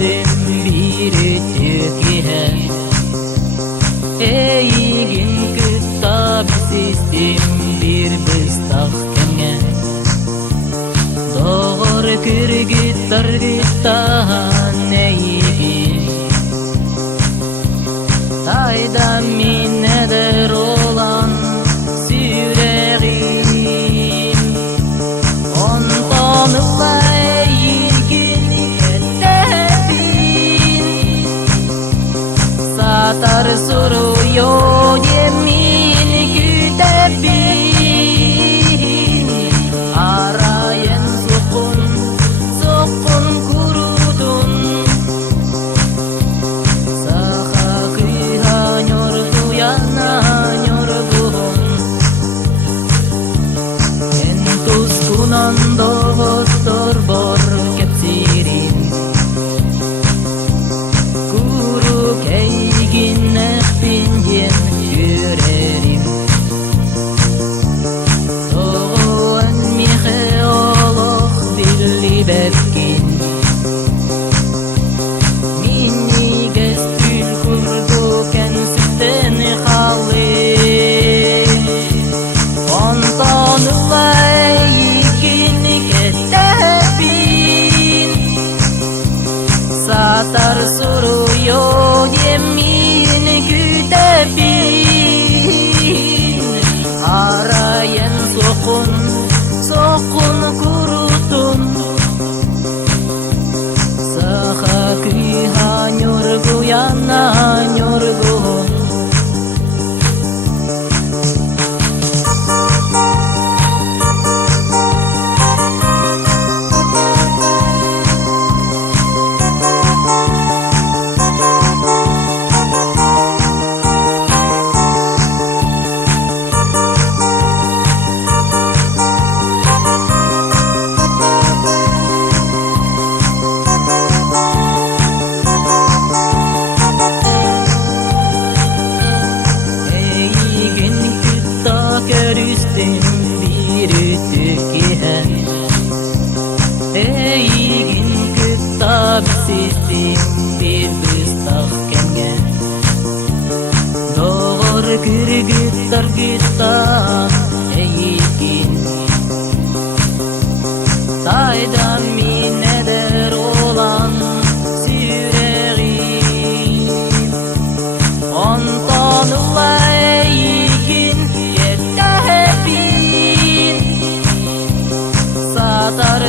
üstüm bir tükihe Eygin kıta sistem bir bıstak kenge Doğru kırgıtlar gıttahan eygin Tayda mineder olan süreğim Ondanıla eygin ettebin Satar soruyor yemin güdebin Arayan sokun kurudun Saha kıhanyor uyananyor buhun En tuzkunan doğuttur bor kepsirin Kuru keygin ekbinyen yürerim Doğuan miheolog dilli bepkin Mini gestül kurdu ken sütten halim Ontanıla eykin ketebin Satar soruyor yemin güdebin Arayan sokun kurutun Saha kıhanyor guyananyor guhun Eygin kıtta körüstem bir tükihe Eygin kıtta sistem bir bıstak kenge Doğru kırgıtlar gıttan eygin Tayda mineder olan süreğim Ontanıla eygin yettebin Satar